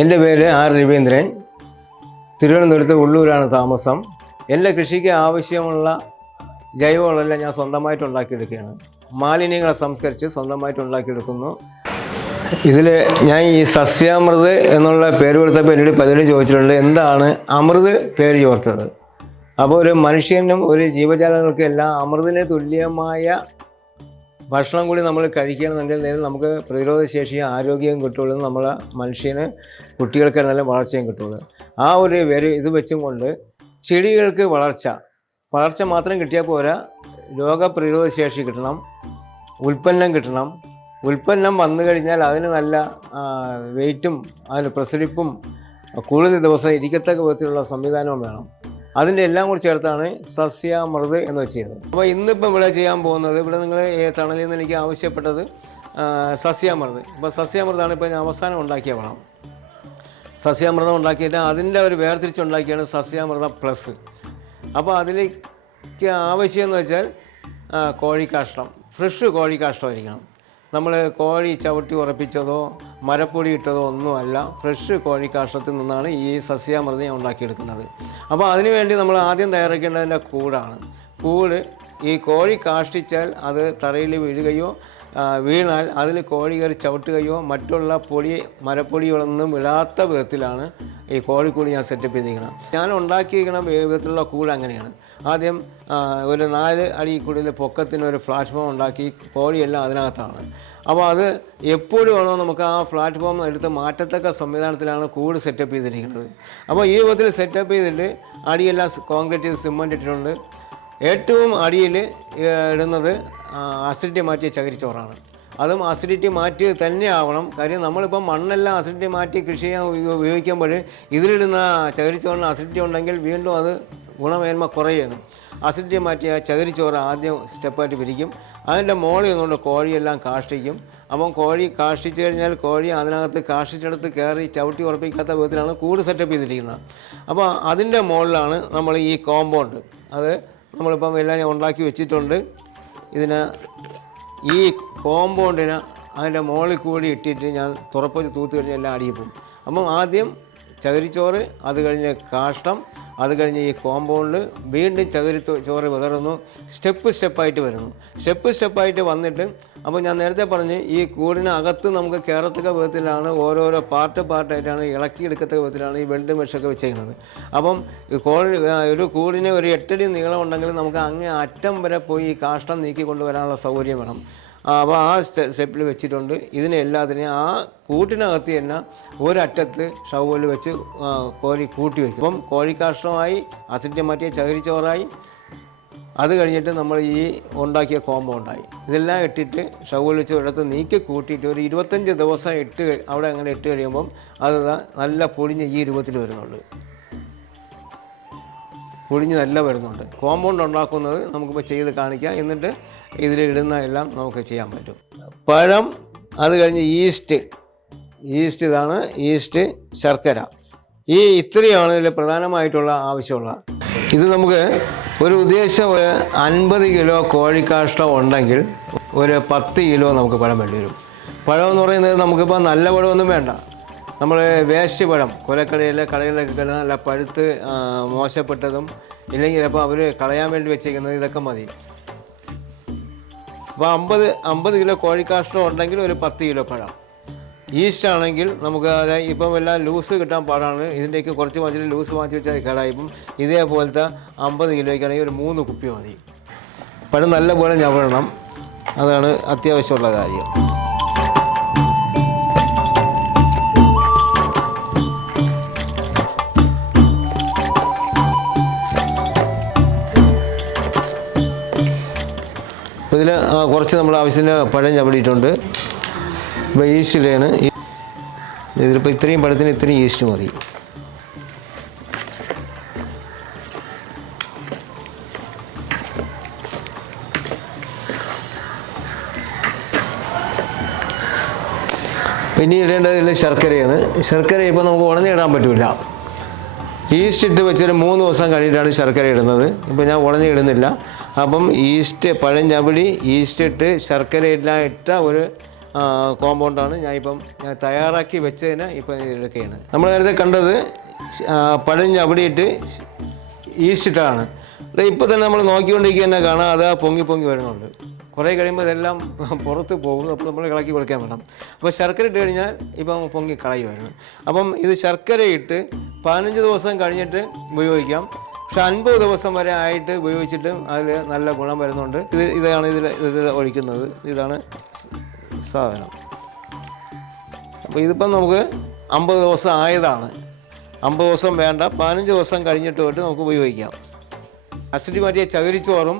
എൻ്റെ പേര് ആർ രവീന്ദ്രൻ. തിരുവനന്തപുരത്ത് ഉള്ളൂരാണ് താമസം. എൻ്റെ കൃഷിക്ക് ആവശ്യമുള്ള ജൈവവളമെല്ലാം ഞാൻ സ്വന്തമായിട്ട് ഉണ്ടാക്കിയെടുക്കുകയാണ്. മാലിന്യങ്ങളെ സംസ്കരിച്ച് സ്വന്തമായിട്ട് ഉണ്ടാക്കിയെടുക്കുന്നു. ഇതിൽ ഞാൻ ഈ സസ്യാമൃത് എന്നുള്ള പേര് കൊടുത്തപ്പോൾ എന്നോട് പലരും ചോദിച്ചിട്ടുണ്ട്, എന്താണ് അമൃത് പേര് ചോർത്തത്? അപ്പോൾ ഒരു മനുഷ്യനും ഒരു ജീവജാലങ്ങൾക്കും എല്ലാം അമൃതിന് തുല്യമായ ഭക്ഷണം കൂടി നമ്മൾ കഴിക്കുകയാണെന്നുണ്ടെങ്കിൽ നമുക്ക് പ്രതിരോധശേഷിയും ആരോഗ്യവും കിട്ടുള്ളൂ, നമ്മളെ മനുഷ്യന് കുട്ടികൾക്ക് നല്ല വളർച്ചയും കിട്ടുള്ളൂ. ആ ഒരു ഇത് വെച്ചും കൊണ്ട് ചെടികൾക്ക് വളർച്ച മാത്രം കിട്ടിയാൽ പോരാ, രോഗപ്രതിരോധശേഷി കിട്ടണം, ഉൽപ്പന്നം കിട്ടണം. ഉൽപ്പന്നം വന്നു കഴിഞ്ഞാൽ അതിന് നല്ല വെയിറ്റും അതിന് പ്രസരിപ്പും കൂടുതൽ ദിവസം ഇരിക്കത്തക്ക വിധത്തിലുള്ള സംവിധാനവും വേണം. അതിൻ്റെ എല്ലാം കൂടി ചേർത്താണ് സസ്യാമൃത് എന്ന് വെച്ചത്. അപ്പോൾ ഇന്നിപ്പോൾ ഇവിടെ ചെയ്യാൻ പോകുന്നത്, ഇവിടെ നിങ്ങൾ തണലിൽ നിന്ന് എനിക്ക് ആവശ്യപ്പെട്ടത് സസ്യാമൃത്. ഇപ്പോൾ സസ്യാമൃതാണ് ഇപ്പോൾ ഞാൻ അവസാനം ഉണ്ടാക്കിയ വളം. സസ്യാമൃതം ഉണ്ടാക്കിയിട്ട് അതിൻ്റെ ഒരു വേർതിരിച്ചുണ്ടാക്കിയാണ് സസ്യാമൃത പ്ലസ്. അപ്പോൾ അതിലേക്ക് ആവശ്യമെന്ന് വെച്ചാൽ കോഴിക്കാഷ്ടം, ഫ്രഷ് കോഴിക്കാഷ്ടമായിരിക്കണം. നമ്മൾ കോഴി ചവിട്ടി ഉറപ്പിച്ചതോ മരപ്പൊടി ഇട്ടതോ ഒന്നുമല്ല, ഫ്രഷ് കോഴിക്കാഷ്ടത്തിൽ നിന്നാണ് ഈ സസ്യാമൃതം ഞാൻ ഉണ്ടാക്കിയെടുക്കുന്നത്. അപ്പോൾ അതിനുവേണ്ടി നമ്മൾ ആദ്യം തയ്യാറാക്കേണ്ടതിൻ്റെ കൂടാണ്. കൂട് ഈ കോഴി കാഷ്ടിച്ചാൽ അത് തറയിൽ വീഴുകയോ വീണാൽ അതിൽ കോഴി കയറി ചവിട്ടുകയോ മറ്റുള്ള മരപ്പൊടികളൊന്നും ഇടാത്ത വിധത്തിലാണ് ഈ കോഴിക്കൂട് ഞാൻ സെറ്റപ്പ് ചെയ്തിരിക്കണം. ഞാൻ ഉണ്ടാക്കിയിരിക്കുന്ന വിധത്തിലുള്ള കൂട് അങ്ങനെയാണ്. ആദ്യം ഒരു 4 അടി കൂടുതൽ പൊക്കത്തിന് ഒരു പ്ലാറ്റ്ഫോം ഉണ്ടാക്കി കോഴിയെല്ലാം അതിനകത്താണ്. അപ്പോൾ അത് എപ്പോഴും വേണോ നമുക്ക് ആ പ്ലാറ്റ്ഫോം എടുത്ത് മാറ്റത്തക്ക സംവിധാനത്തിലാണ് കൂട് സെറ്റപ്പ് ചെയ്തിരിക്കുന്നത്. അപ്പോൾ ഈ വിധത്തിൽ സെറ്റപ്പ് ചെയ്തിട്ട് അടിയെല്ലാം കോൺക്രീറ്റ് ചെയ്ത് സിമൻറ്റ് ഇട്ടിട്ടുണ്ട്. ഏറ്റവും അടിയിൽ ഇടുന്നത് അസിഡിറ്റി മാറ്റിയ ചകിരിച്ചോറാണ്. അതും അസിഡിറ്റി മാറ്റി തന്നെ ആവണം. കാര്യം നമ്മളിപ്പം മണ്ണെല്ലാം അസിഡിറ്റി മാറ്റി കൃഷി ചെയ്യാൻ ഉപയോഗിക്കുമ്പോൾ ഇതിലിടുന്ന ചകിരിച്ചോറിന് അസിഡിറ്റി ഉണ്ടെങ്കിൽ വീണ്ടും അത് ഗുണമേന്മ കുറയണം. അസിഡിറ്റി മാറ്റിയ ചകിരിച്ചോറ് ആദ്യം സ്റ്റെപ്പായിട്ട് പിരിക്കും. അതിൻ്റെ മുകളിൽ നിന്നുകൊണ്ട് കോഴിയെല്ലാം കാഷ്ടിക്കും. അപ്പം കോഴി കാഷ്ടിച്ച് കഴിഞ്ഞാൽ കോഴി അതിനകത്ത് കാഷ്ടിച്ചെടുത്ത് കയറി ചവിട്ടി ഉറപ്പിക്കാത്ത വിധത്തിലാണ് കൂട് സെറ്റപ്പ് ചെയ്തിരിക്കുന്നത്. അപ്പോൾ അതിൻ്റെ മുകളിലാണ് നമ്മൾ ഈ കോമ്പൗണ്ട്, അത് നമ്മളിപ്പം എല്ലാം ഞാൻ ഉണ്ടാക്കി വെച്ചിട്ടുണ്ട്. ഈ കോമ്പൗണ്ടിന് അതിൻ്റെ മുകളിൽ കൂടി ഇട്ടിട്ട് ഞാൻ തുറപ്പിച്ച് തൂത്ത് കഴിഞ്ഞാൽ എല്ലാം അടിയിപ്പോവും. അപ്പം ആദ്യം ചകിരിച്ചോറ്, അത് കഴിഞ്ഞ് കാഷ്ടം, അത് കഴിഞ്ഞ് ഈ കോമ്പൗണ്ട്, വീണ്ടും ചകിരിച്ചോറ് വിതറുന്നു. സ്റ്റെപ്പായിട്ട് വരുന്നു. സ്റ്റെപ്പായിട്ട് വന്നിട്ട്, അപ്പോൾ ഞാൻ നേരത്തെ പറഞ്ഞ് ഈ കൂടിനകത്ത് നമുക്ക് കയറത്തക്ക വിധത്തിലാണ് ഓരോരോ പാർട്ടായിട്ടാണ് ഇളക്കിയെടുക്കത്തക്ക വിധത്തിലാണ് ഈ വെൽഡ് മെഷൊക്കെ വെച്ചേക്കുന്നത്. അപ്പം ഒരു കൂടിന് ഒരു 8 അടി നീളം ഉണ്ടെങ്കിൽ നമുക്ക് അങ്ങേ അറ്റം വരെ പോയി ഈ കാഷ്ടം നീക്കി കൊണ്ടുവരാനുള്ള സൗകര്യം വേണം. അപ്പോൾ ആ സ്റ്റെപ്പിൽ വെച്ചിട്ടുണ്ട്. ഇതിനെല്ലാത്തിനെയും ആ കൂട്ടിനകത്ത് തന്നെ ഒരറ്റത്ത് ഷവ്വൽ വെച്ച് കോഴി കൂട്ടി വയ്ക്കും. അപ്പം കോഴിക്കാഷ്ടമായി, അസിഡിറ്റി മാറ്റിയ ചകിരിച്ചോറായി, അത് കഴിഞ്ഞിട്ട് നമ്മൾ ഈ ഉണ്ടാക്കിയ കോമ്പൗണ്ടായി. ഇതെല്ലാം ഇട്ടിട്ട് ഷവ്വൽ വെച്ച് ഒരിടത്ത് നീക്കി കൂട്ടിയിട്ട് ഒരു 25 ദിവസം അവിടെ അങ്ങനെ ഇട്ട് കഴിയുമ്പം അത് നല്ല പൊടിഞ്ഞ് ഈ രൂപത്തിൽ വരുന്നുണ്ട്. പൊടിഞ്ഞ് നല്ല വരുന്നുണ്ട്. കോമ്പൗണ്ട് ഉണ്ടാക്കുന്നത് നമുക്കിപ്പോൾ ചെയ്ത് കാണിക്കാം. എന്നിട്ട് ഇതിലിടുന്ന എല്ലാം നമുക്ക് ചെയ്യാൻ പറ്റും. പഴം, അത് കഴിഞ്ഞ് ഈസ്റ്റ്, ഇതാണ് ഈസ്റ്റ്, ശർക്കര. ഈ ഇത്രയാണ് ഇതിൽ പ്രധാനമായിട്ടുള്ള ആവശ്യമുള്ള. ഇത് നമുക്ക് ഒരു ഉദ്ദേശം 50 കിലോ കോഴിക്കാഷ്ടം ഉണ്ടെങ്കിൽ ഒരു 10 കിലോ നമുക്ക് പഴം വേണ്ടി വരും. പഴം എന്ന് പറയുന്നത് നമുക്കിപ്പോൾ നല്ല പഴമൊന്നും വേണ്ട. നമ്മൾ വേസ്റ്റ് പഴം കടകളിലൊക്കെ കിടന്ന നല്ല പഴുത്ത് മോശപ്പെട്ടതും ഇല്ലെങ്കിൽ അപ്പോൾ അവർ കളയാൻ വേണ്ടി വെച്ചേക്കുന്നത് ഇതൊക്കെ മതി. അപ്പോൾ 50 കിലോ കോഴിക്കാഷ്ടം ഉണ്ടെങ്കിൽ ഒരു 10 കിലോ പഴം. ഈസ്റ്റ് ആണെങ്കിൽ നമുക്ക് ഇപ്പം എല്ലാം ലൂസ് കിട്ടാൻ പാടാണ്. ഇതിൻ്റെയൊക്കെ കുറച്ച് വാങ്ങിച്ചിട്ട് ലൂസ് വാങ്ങിച്ച് വെച്ചാൽ കേടായി. ഇപ്പം ഇതേപോലത്തെ 50 കിലോയ്ക്കാണെങ്കിൽ ഒരു 3 കുപ്പി മതി. പഴം നല്ലപോലെ ഞവടണം, അതാണ് അത്യാവശ്യമുള്ള കാര്യം. ഇതിൽ കുറച്ച് നമ്മൾ ആവശ്യത്തിന് പഴം ചവിടിയിട്ടുണ്ട്. ഇപ്പോൾ ഈസ്റ്റിലാണ് ഇതിലിപ്പോൾ ഇത്രയും പഴത്തിന് ഇത്രയും ഈസ്റ്റ് മതി. പിന്നെ ഇടേണ്ടതിൽ ശർക്കരയാണ്. ശർക്കര ഇപ്പോൾ നമുക്ക് ഉടനെ ഇടാൻ പറ്റില്ല. ഈസ്റ്റ് ഇട്ട് വെച്ചൊരു 3 ദിവസം കഴിഞ്ഞിട്ടാണ് ശർക്കര ഇടുന്നത്. ഇപ്പോൾ ഞാൻ ഉടനെ ഇടുന്നില്ല. അപ്പം ഈസ്റ്റ്, പഴം ചവിടി, ഈസ്റ്റ് ഇട്ട് ശർക്കര എല്ലാം ഇട്ട ഒരു കോമ്പൗണ്ടാണ് ഞാൻ തയ്യാറാക്കി വെച്ചതിന് ഇപ്പം എടുക്കുകയാണ്. നമ്മൾ നേരത്തെ കണ്ടത് പഴഞ്ഞ് അവിടെയിട്ട് ഈസ്റ്റിട്ടാണ്. ഇപ്പോൾ തന്നെ നമ്മൾ നോക്കിക്കൊണ്ടിരിക്കുക തന്നെ കാണാം, അത് പൊങ്ങി വരുന്നുണ്ട്. കുറേ കഴിയുമ്പോൾ ഇതെല്ലാം പുറത്ത് പോകും. അപ്പോൾ നമ്മൾ ഇളക്കി കൊടുക്കാൻ വേണം. അപ്പോൾ ശർക്കര ഇട്ട് കഴിഞ്ഞാൽ ഇപ്പം പൊങ്ങി കളയുമായിരുന്നു. അപ്പം ഇത് ശർക്കര ഇട്ട് 15 ദിവസം കഴിഞ്ഞിട്ട് ഉപയോഗിക്കാം. പക്ഷെ 50 ദിവസം വരെ ആയിട്ട് ഉപയോഗിച്ചിട്ട് അതിൽ നല്ല ഗുണം വരുന്നുണ്ട്. ഇതാണ് ഇതിൽ ഒഴിക്കുന്നത്. ഇതാണ് സാധനം. അപ്പോൾ ഇതിപ്പം നമുക്ക് 50 ദിവസം ആയതാണ്. 50 ദിവസം വേണ്ട, 15 ദിവസം കഴിഞ്ഞിട്ട് തൊട്ട് നമുക്ക് ഉപയോഗിക്കാം. അസിഡിറ്റി മാറ്റിയ ചകിരിച്ചോറും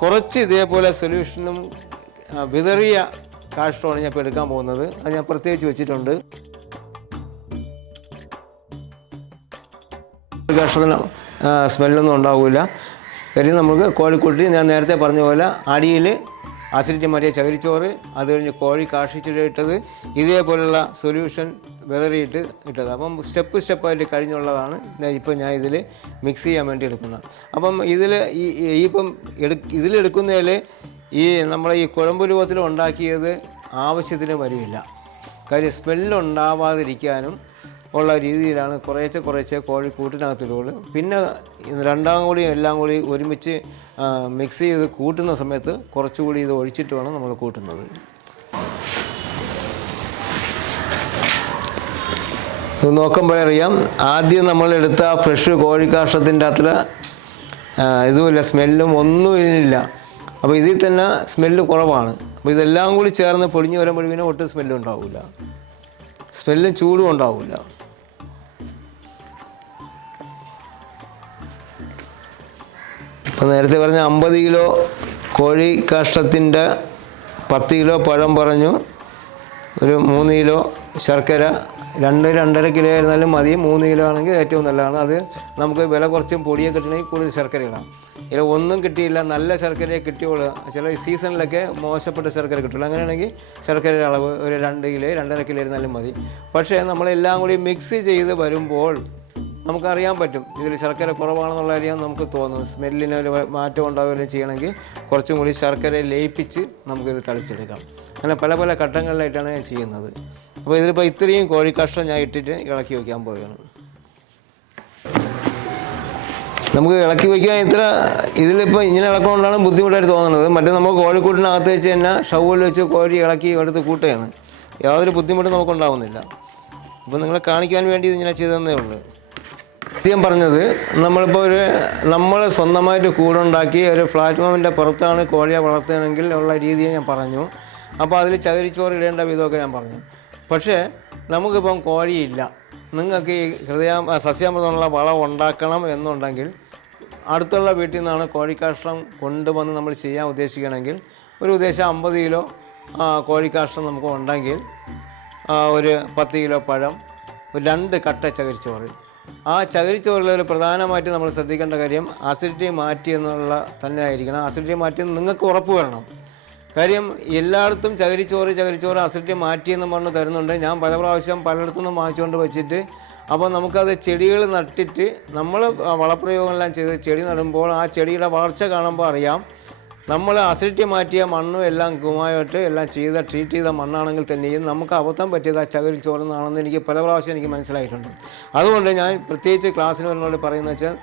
കുറച്ച് ഇതേപോലെ സൊല്യൂഷനും വിതറിയ കാഷ്ടമാണ് ഞാൻ ഇപ്പോൾ എടുക്കാൻ പോകുന്നത്. അത് ഞാൻ പ്രത്യേകിച്ച് വെച്ചിട്ടുണ്ട്. കാഷ്ടത്തിന് സ്മെല്ലൊന്നും ഉണ്ടാവില്ല. കാര്യം നമുക്ക് കോഴിക്കുട്ടി ഞാൻ നേരത്തെ പറഞ്ഞ പോലെ അടിയിൽ അസിഡിറ്റി മാറ്റിയ ചകിരിച്ചോറ്, അത് കഴിഞ്ഞ് കോഴി കാഷ്ടിച്ചിട്ടത്, ഇതേപോലുള്ള സൊല്യൂഷൻ വിതറിയിട്ട് ഇട്ടത്. അപ്പം സ്റ്റെപ്പായിട്ട് കഴിഞ്ഞുള്ളതാണ് ഇപ്പം ഞാൻ ഇതിൽ മിക്സ് ചെയ്യാൻ വേണ്ടി എടുക്കുന്നത്. അപ്പം ഇതിലെടുക്കുന്നതിൽ നമ്മൾ ഈ കുഴമ്പ് രൂപത്തിൽ ഉണ്ടാക്കിയത് ആവശ്യത്തിന് വരില്ല. കാര്യം സ്മെല്ലുണ്ടാവാതിരിക്കാനും ഉള്ള രീതിയിലാണ് കുറേശ്ശെ കോഴി കൂട്ടിനകത്തിടുള്ളൂ. പിന്നെ രണ്ടാം കൂടി എല്ലാം കൂടി ഒരുമിച്ച് മിക്സ് ചെയ്ത് കൂട്ടുന്ന സമയത്ത് കുറച്ചുകൂടി ഇത് ഒഴിച്ചിട്ട് വേണം നമ്മൾ കൂട്ടുന്നത്. ഇത് നോക്കുമ്പോഴറിയാം, ആദ്യം നമ്മളെടുത്ത ഫ്രഷ് കോഴിക്കാഷ്ടത്തിൻ്റെ അത്ര ഇതുമില്ല, സ്മെല്ലും ഒന്നും ഇതിനില്ല. അപ്പോൾ ഇതിൽ തന്നെ സ്മെല്ല് കുറവാണ്. അപ്പോൾ ഇതെല്ലാം കൂടി ചേർന്ന് പൊടിഞ്ഞ് വരുമ്പോഴേക്കും ഒട്ടും സ്മെല്ലും ഉണ്ടാവില്ല, സ്മെല്ലും ചൂടും ഉണ്ടാവില്ല. ഇപ്പം നേരത്തെ പറഞ്ഞ 50 കിലോ കോഴി കാഷ്ടത്തിൻ്റെ 10 കിലോ പഴം പറഞ്ഞു, ഒരു 3 കിലോ ശർക്കര, 2-2.5 കിലോ ആയിരുന്നാലും മതി. 3 കിലോ ആണെങ്കിൽ ഏറ്റവും നല്ലതാണ്. അത് നമുക്ക് വില കുറച്ചും പൊടിയൊക്കെ കിട്ടണമെങ്കിൽ കൂടുതൽ ശർക്കര ഇടാം. ഇതിൽ ഒന്നും കിട്ടിയില്ല, നല്ല ശർക്കരയെ കിട്ടിയുള്ളൂ. ചില സീസണിലൊക്കെ മോശപ്പെട്ട ശർക്കര കിട്ടുള്ളൂ. അങ്ങനെയാണെങ്കിൽ ശർക്കരയുടെ അളവ് ഒരു 2 കിലോ 2.5 കിലോ ആയിരുന്നാലും മതി. പക്ഷേ നമ്മളെല്ലാം കൂടി മിക്സ് ചെയ്ത് വരുമ്പോൾ നമുക്കറിയാൻ പറ്റും ഇതിൽ ശർക്കര കുറവാണെന്നുള്ള കാര്യം നമുക്ക് തോന്നുന്നു. സ്മെല്ലിനൊരു മാറ്റം ഉണ്ടാവുകയും ചെയ്യണമെങ്കിൽ കുറച്ചും കൂടി ശർക്കര ലയിപ്പിച്ച് നമുക്കിത് തളിച്ചെടുക്കാം. അങ്ങനെ പല ഘട്ടങ്ങളിലായിട്ടാണ് ഞാൻ ചെയ്യുന്നത്. അപ്പോൾ ഇതിലിപ്പോൾ ഇത്രയും കോഴിക്കാഷ്ടം ഞാൻ ഇട്ടിട്ട് ഇളക്കി വയ്ക്കാൻ പോവുകയാണ്. നമുക്ക് ഇളക്കി വയ്ക്കാൻ ഇതിലിപ്പോൾ ഇങ്ങനെ ഇളക്കൊണ്ടാണ് ബുദ്ധിമുട്ടായിട്ട് തോന്നുന്നത്. മറ്റേ നമുക്ക് കോഴിക്കൂട്ടിനകത്ത് വെച്ച് തന്നെ ഷവ്വിൽ വെച്ച് കോഴി ഇളക്കി എടുത്ത് കൂട്ടുകയാണ്. യാതൊരു ബുദ്ധിമുട്ടും നമുക്കുണ്ടാവുന്നില്ല. അപ്പോൾ നിങ്ങളെ കാണിക്കാൻ വേണ്ടി ഇതിങ്ങനെ ചെയ്തതന്നേ ഉള്ളൂ. ആദ്യം പറഞ്ഞത് നമ്മളിപ്പോൾ നമ്മൾ സ്വന്തമായിട്ട് കൂടുണ്ടാക്കി ഒരു പ്ലാറ്റ്ഫോമിൻ്റെ പുറത്താണ് കോഴിയെ വളർത്തുകയാണെങ്കിൽ ഉള്ള രീതിയെ ഞാൻ പറഞ്ഞു. അപ്പോൾ അതിൽ ചകിരിച്ചോറ് ഇടേണ്ട വിധമൊക്കെ ഞാൻ പറഞ്ഞു. പക്ഷേ നമുക്കിപ്പം കോഴിയില്ല, നിങ്ങൾക്ക് ഈ സസ്യാമൃതമുള്ള വളം ഉണ്ടാക്കണം എന്നുണ്ടെങ്കിൽ അടുത്തുള്ള വീട്ടിൽ നിന്നാണ് കോഴിക്കാഷ്ടം കൊണ്ടുവന്ന് നമ്മൾ ചെയ്യാൻ ഉദ്ദേശിക്കുകയാണെങ്കിൽ ഒരു ഉദ്ദേശം 50 കിലോ കോഴിക്കാഷ്ടം നമുക്ക് ഉണ്ടെങ്കിൽ ഒരു 10 കിലോ പഴം, ഒരു 2 കട്ട ചകിരിച്ചോറ്. ആ ചകിരിച്ചോറിൽ പ്രധാനമായിട്ട് നമ്മൾ ശ്രദ്ധിക്കേണ്ട കാര്യം അസിഡിറ്റി മാറ്റി എന്നുള്ള തന്നെ ആയിരിക്കണം. അസിഡിറ്റി മാറ്റിയെന്ന് നിങ്ങൾക്ക് ഉറപ്പ് വരണം. കാര്യം എല്ലായിടത്തും ചകിരിച്ചോറ് അസിഡിറ്റി മാറ്റിയെന്ന് പറഞ്ഞ് തരുന്നുണ്ട്. ഞാൻ പല പ്രാവശ്യം പലയിടത്തുനിന്നും വാങ്ങിച്ചുകൊണ്ട് വെച്ചിട്ട് അപ്പോൾ നമുക്കത് ചെടികൾ നട്ടിട്ട് നമ്മൾ വളപ്രയോഗമെല്ലാം ചെയ്ത് ചെടി നടുമ്പോൾ ആ ചെടിയുടെ വളർച്ച കാണുമ്പോൾ അറിയാം നമ്മൾ അസിഡിറ്റി മാറ്റിയ മണ്ണും എല്ലാം ഗുണമായിട്ട് എല്ലാം ട്രീറ്റ് ചെയ്ത മണ്ണാണെങ്കിൽ തന്നെയും നമുക്ക് അബദ്ധം പറ്റിയത് ആ ചകിരിച്ചോറെന്നാണെന്ന് എനിക്ക് പല പ്രാവശ്യം എനിക്ക് മനസ്സിലായിട്ടുണ്ട്. അതുകൊണ്ട് ഞാൻ പ്രത്യേകിച്ച് ക്ലാസ്സിന് വരുന്നവരോട് പറയുന്നത് വെച്ചാൽ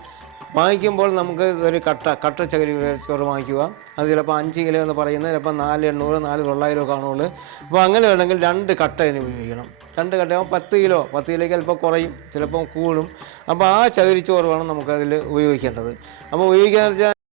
വാങ്ങിക്കുമ്പോൾ നമുക്ക് ഒരു കട്ട ചകിരിച്ചോറ് വാങ്ങിക്കുക. അത് ചിലപ്പോൾ 5 കിലോ എന്ന് പറയുന്നത് ചിലപ്പോൾ 4,800 4,900 കാണുള്ളൂ. അപ്പോൾ അങ്ങനെ വേണമെങ്കിൽ 2 കട്ട അതിന് ഉപയോഗിക്കണം. 2 കട്ടയാകുമ്പോൾ 10 കിലോയ്ക്ക് ചിലപ്പോൾ കുറയും, ചിലപ്പോൾ കൂടും. അപ്പോൾ ആ ചകിരിച്ചോറ് വേണം നമുക്കതിൽ ഉപയോഗിക്കേണ്ടത്. അപ്പോൾ ഉപയോഗിക്കാന്ന് വെച്ചാൽ